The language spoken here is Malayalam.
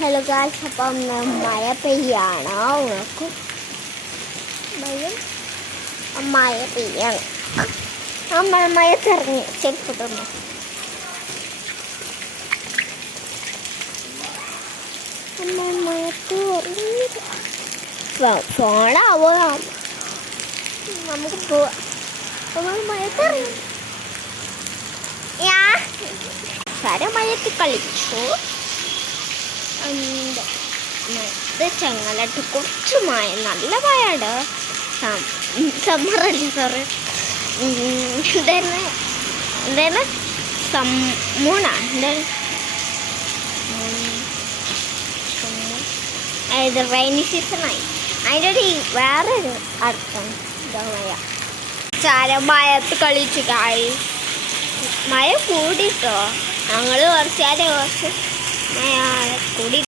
ഹലോ ഗായ്സ്, അപ്പം മഴ പെയ്യാണ്. ഉണക്കും മഴ പെയ്യാണ്. നമ്മൾ മഴത്തിറങ്ങി ചെരുപ്പിട്ടു. മഴത്ത് ഫോണാവോ നമുക്ക് പോവാം. നമ്മൾ മഴത്തിറങ്ങി മഴത്ത് കളിച്ചു. ചെങ്ങലട്ട് കുറച്ച് മഴ, നല്ല മഴയാണ്. സമ്മറല്ലേ സാറ്, എന്താണ് ഇത് റെയിനി സീസണായി. അതിൻ്റെ ഒരു വേറെ അർത്ഥം മഴ. മഴത്ത് കളിച്ചു. മഴ കൂടിട്ടോ, ഞങ്ങൾ കുറച്ച് മഴ കൂടി.